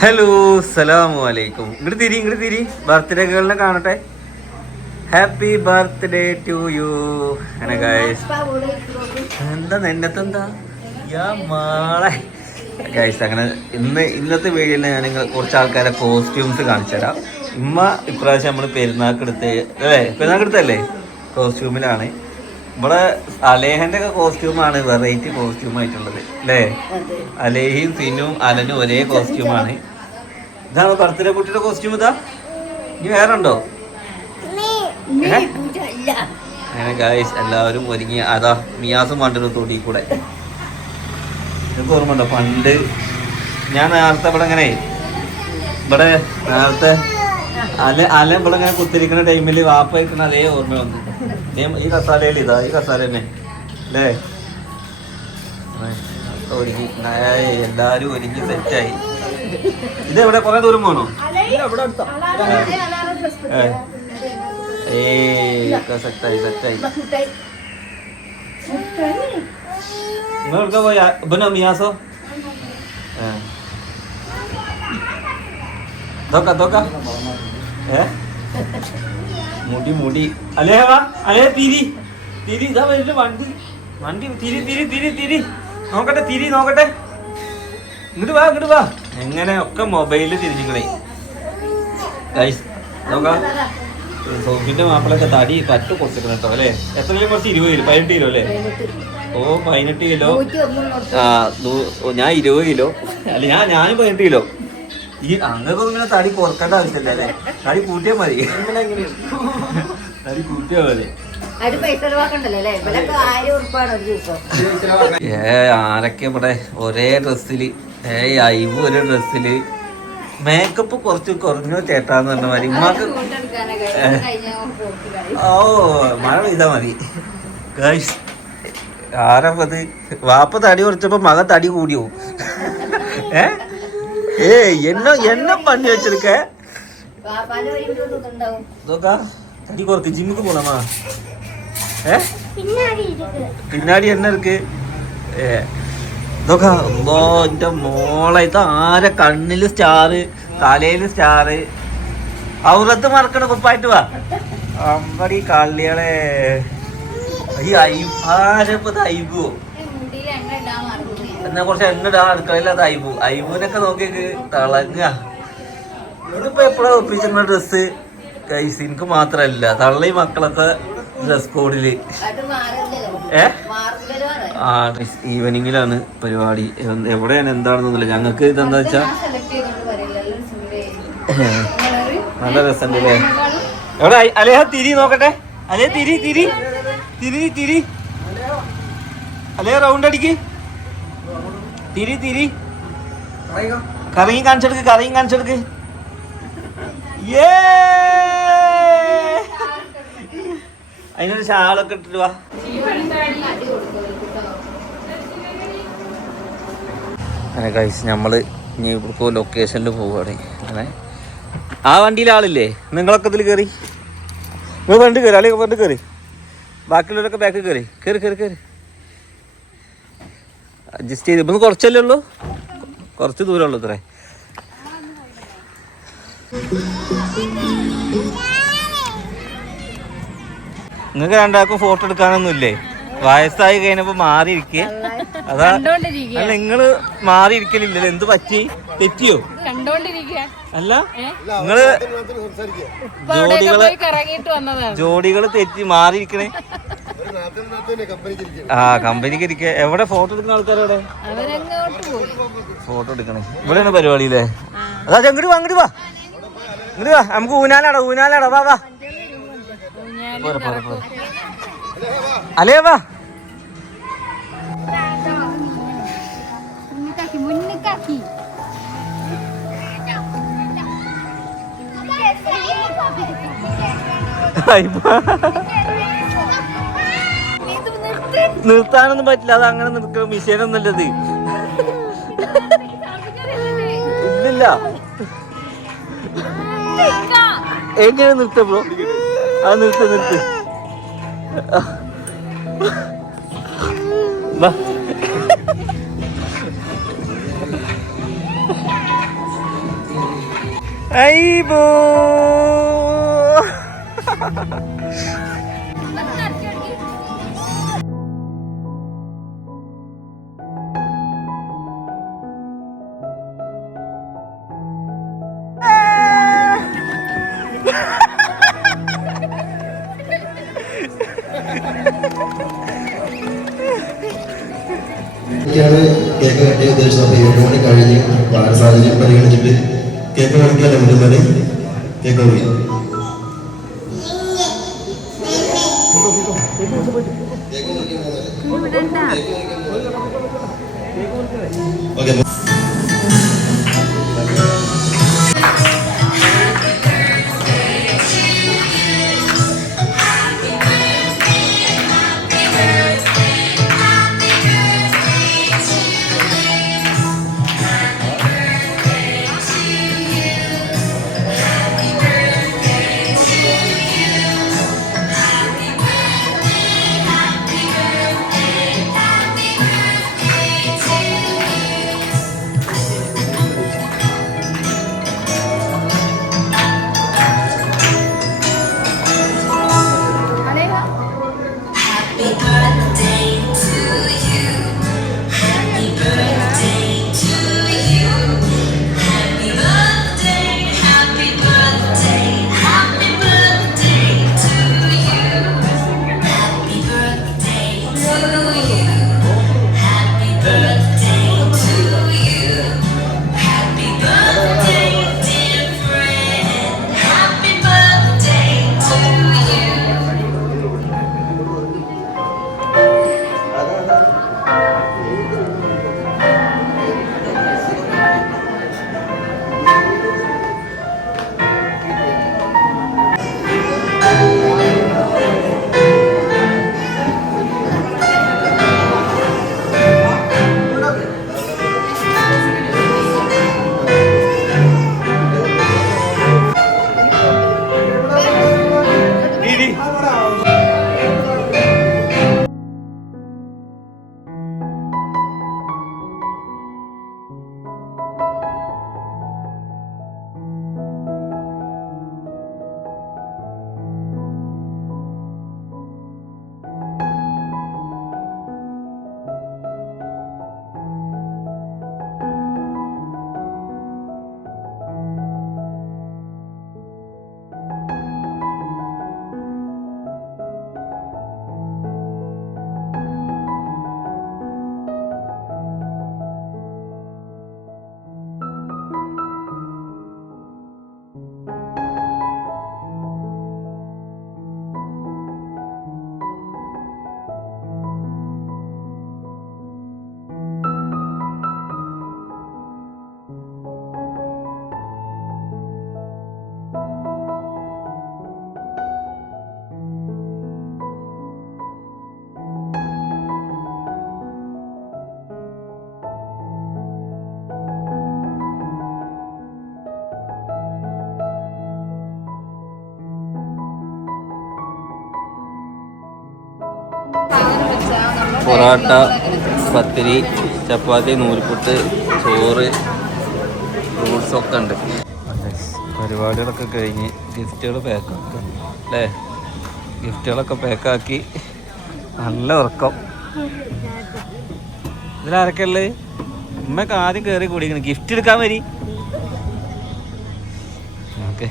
Hello അസ്സലാമു അലൈക്കും. ഇങ്ങോട്ട് തിരി ബർത്ത്ഡേ ഗേളിനെ കാണട്ടെ. Happy birthday to you. അങ്ങനെ ഗൈസ് എന്താ നെന്നത്തെന്താ യാ മാളെ ഗൈസ്. അങ്ങനെ ഇന്നത്തെ വീഡിയോയിൽ ഞാൻ കുറച്ച് ആൾക്കാരെ കോസ്റ്റ്യൂംസ് കാണിച്ചു തരാം. ഇമ്മ ഇപ്രാവശ്യം നമ്മൾ പെരുന്നാക്കെടുത്ത് അല്ലേ, പെരുന്നാക്കെടുത്തല്ലേ കോസ്റ്റ്യൂമിലാണ്. ഇവിടെ അലേഹന്റെ ഒക്കെ കോസ്റ്റ്യൂമാണ് വെറൈറ്റി കോസ്റ്റ്യൂം ആയിട്ടുള്ളത് അല്ലേ. അലേഹിയും സിനും അലനും ഒരേ കോസ്റ്റ്യൂമാണ്. ഇതാണ് ബർത്ത്ഡേ കുട്ടിയുടെ കോസ്റ്റ്യൂം. ഇതാ ഇനി വേറെ ഉണ്ടോ? അങ്ങനെ ഗൈസ് എല്ലാവരും ഒരുങ്ങി. അതാ മിയാസും പണ്ടിരുന്നു തൊടി കൂടെ. എനിക്ക് ഓർമ്മ ഉണ്ടോ പണ്ട് ഞാൻ നേരത്തെ ഇവിടെ ഇങ്ങനെ ഇവിടെ നേരത്തെ അല ഇവിടെ ഇങ്ങനെ കുത്തിരിക്കുന്ന ടൈമിൽ വാപ്പ വയ്ക്കുന്ന അതേ ഓർമ്മ വന്നു. ഈ കസാലയിൽ ഇതാ ഈ കസാല തന്നെ അല്ലേ. ഒരുങ്ങി എല്ലാരും ഒരുങ്ങി സെറ്റായി. ഇത് എവിടെ കൊറേ ദൂരം പോകണോ? സെറ്റായി നിങ്ങൾ എവിടെ പോയാ ഇബനോ മിയാസോ? മുടി അലേ വാ അലേ തിരി ഇതാ വലിയ വണ്ടി തിരി നോക്കട്ടെ ഇങ്ങോട്ട് വാ എങ്ങനെ ഒക്കെ മൊബൈലിൽ തിരിഞ്ഞിങ്ങളെ ഗൈസ്. നോക്കാം സോഫിന്റെ മാപ്പിളൊക്കെ തടി പറ്റ കൊടുത്തിട്ടുണ്ട് കേട്ടോ അല്ലേ. എത്ര കിലോ കുറച്ച് 20 കിലോ 18 കിലോ അല്ലേ? ഓ 18 കിലോ. ഞാൻ 20 കിലോ അല്ല ഞാനും 18 കിലോ. ഈ അങ്ങൊന്നും ഇങ്ങനെ തടി കുറക്കേണ്ട ആവശ്യമില്ല അല്ലേ. തടി കൂട്ടിയാൽ മതി. ആരൊക്കെ ഇവിടെ ഒരേ ഡ്രസ്സില്. അയ്യോ ഒരു ഡ്രസ്സില് മേക്കപ്പ് കുറച്ച് കുറഞ്ഞോ ചേട്ടാന്ന് പറഞ്ഞ മാതിരി. ഉമ്മാക്ക് ഓ മഴ പെയ്താ മതി ഗൈസ്. ആരപ്പത് വാപ്പ തടി കുറച്ചപ്പോ മകൻ തടി കൂടിയോ? എന്നെ പണി വെച്ചെടുക്ക തടി കുറക്ക് ജിമ്മുക്ക് പോണമാ. പിന്നാടി എന്നെ ഇருக்கு. ഇതൊക്കെ എന്റെ മോളെ ഇത് ആരെ കണ്ണില് സ്റ്റാറ് തലയില് സ്റ്റാറ് ഔറത്ത് മറക്കണ കുപ്പായിട്ട് വാ അമ്പടി കള്ളികളെ. ഈ ആരപ്പത് അയ്യോ എന്നാ കുറച്ച് എണ്ണ ഇടാ അടുക്കളയിൽ. അത് അയ്യൂനൊക്കെ നോക്കിയൊക്കെ തിളങ്ങ. ഇവിടിപ്പോ എപ്പോഴാ ഒപ്പിച്ചിരുന്ന ഡ്രസ്സ് കൈസ് എനിക്ക് മാത്രല്ല തള്ളി മക്കളൊക്കെ ഡ്രസ് കോഡില്. ഈവനിങ്ങിലാണ് പരിപാടി. എവിടെയാണ് എന്താണെന്നൊന്നുമില്ല. ഞങ്ങൾക്ക് ഇതെന്താ വെച്ചാ നല്ല രസമുണ്ട് അല്ലേ. എവിടെ അലേഹ തിരി നോക്കട്ടെ. അലേ തിരി അലേ റൗണ്ട് അടിക്ക്. തിരി കറങ്ങി കാണിച്ചെടുക്ക്. അതിനൊരു ഷാളൊക്കെ ഇട്ടിട്ട് വാ. അങ്ങനെ ഗൈസ് നമ്മള് ഇനി ഇവിടേക്ക് ലൊക്കേഷനിൽ പോവുകയാണ്. അങ്ങനെ ആ വണ്ടിയിൽ ആളില്ലേ? നിങ്ങളൊക്കെ ഇതിൽ കയറി. നിങ്ങൾ ഫ്രണ്ട് കയറി അല്ലെങ്കിൽ ഫ്രണ്ട് കയറി. ബാക്കിയുള്ളവരൊക്കെ ബാക്ക് കയറി അഡ്ജസ്റ്റ് ചെയ്ത്. ഇപ്പം കുറച്ചല്ലേ ഉള്ളൂ, കുറച്ച് ദൂരമുള്ളൂ ഇത്രേ. നിങ്ങൾക്ക് രണ്ടാൾക്കും ഫോട്ടോ എടുക്കാനൊന്നും ഇല്ലേ? വയസ്സായി കഴിഞ്ഞപ്പോ മാറിയിരിക്കേ. അതാ നിങ്ങള് മാറിയിരിക്കലില്ലല്ലോ. എന്ത് പറ്റി? തെറ്റിയോ? അല്ല നിങ്ങള് ജോഡികള് തെറ്റി മാറിയിരിക്കണേ. കമ്പനിക്ക് ഇരിക്കുക. എവിടെ ഫോട്ടോ എടുക്കുന്ന ആൾക്കാരെവിടെ? ഫോട്ടോ എടുക്കണേ. ഇവിടെയാണ് പരിപാടിയില്ലേ? അതാ അങ്ങോട്ട് വാ നമുക്ക് ഊനാലാടാ വാ അലേ വാ. നിർത്താനൊന്നും പറ്റില്ല. അത് അങ്ങനെ നിർക്കുന്ന മിഷീനൊന്നുമല്ലത്. ഇല്ലില്ല എങ്ങനെ നിർത്ത ബ്രോ? അത് നിർത്ത് വാ. അയ്യോ കേക്ക് കട്ടിയ ഉദ്ദേശം 7 മണി കഴിഞ്ഞ് സാഹചര്യം പരിഗണിച്ചിട്ട് കേക്ക് മുറിക്കാല്ലേ മുതൽ കേക്ക് മുറിക്കും. ഓക്കെ പൊറോട്ട, പത്തിരി, ചപ്പാത്തി, നൂൽപുട്ട്, ചോറ്, ഫ്രൂട്ട്സൊക്കെ ഉണ്ട്. പരിപാടികളൊക്കെ കഴിഞ്ഞ് ഗിഫ്റ്റുകൾ പാക്കാക്കുക അല്ലേ? ഗിഫ്റ്റുകളൊക്കെ പാക്കാക്കി നല്ല ഉറക്കം. ഇതിലാരൊക്കെ ഉള്ളത്? ഉമ്മയൊക്കെ ആദ്യം കയറി കൂടിയിരിക്കണം. ഗിഫ്റ്റ് എടുക്കാൻ വരി. ഓക്കെ.